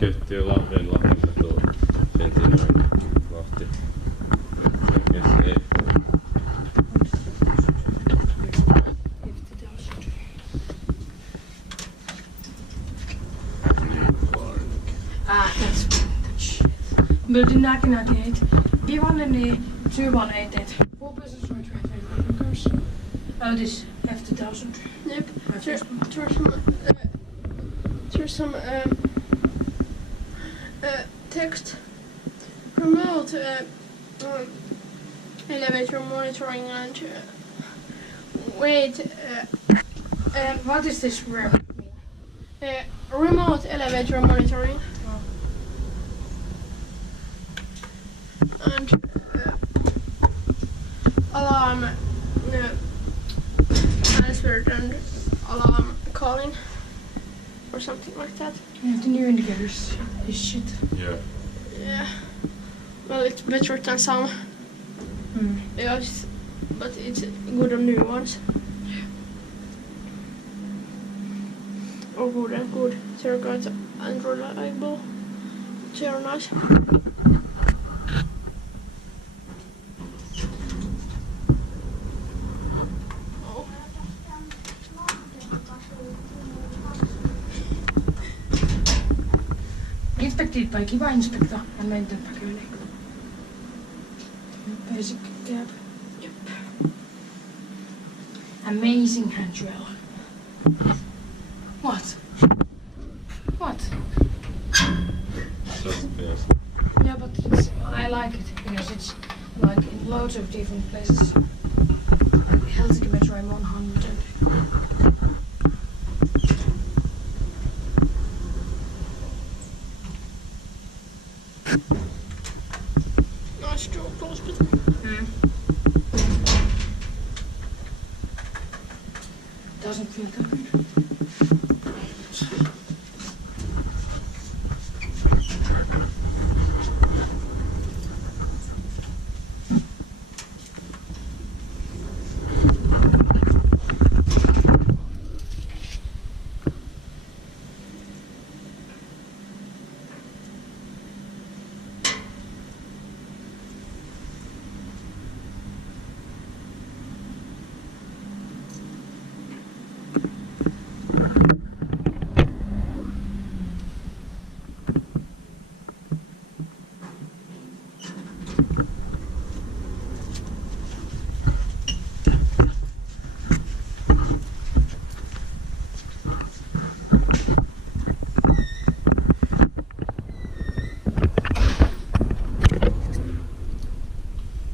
Kehittyy Lahdenkatu, Sentinoin, Lahti. Yes, Building 1998. B1 218. 4 persons for 25 cars. Otis F2000. Yep. There's some text. Remote elevator monitoring and wait. What is this room? Remote elevator monitoring. And alarm answered and alarm calling or something like that. Yeah, the new indicators is shit. Yeah. Yeah. Well, it's better than some. Yeah, but it's good on new ones. Or good and good. They're good and reliable. They're nice. Inspected by Kiwa Inspecta and maintained by Kone. Basic cab. Yep. Amazing handrail. What? What? So, yes. Yeah, but I like it because it's like in loads of different places. Like Helsinki Metro M100. Nice door close, but doesn't feel that good.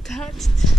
touched.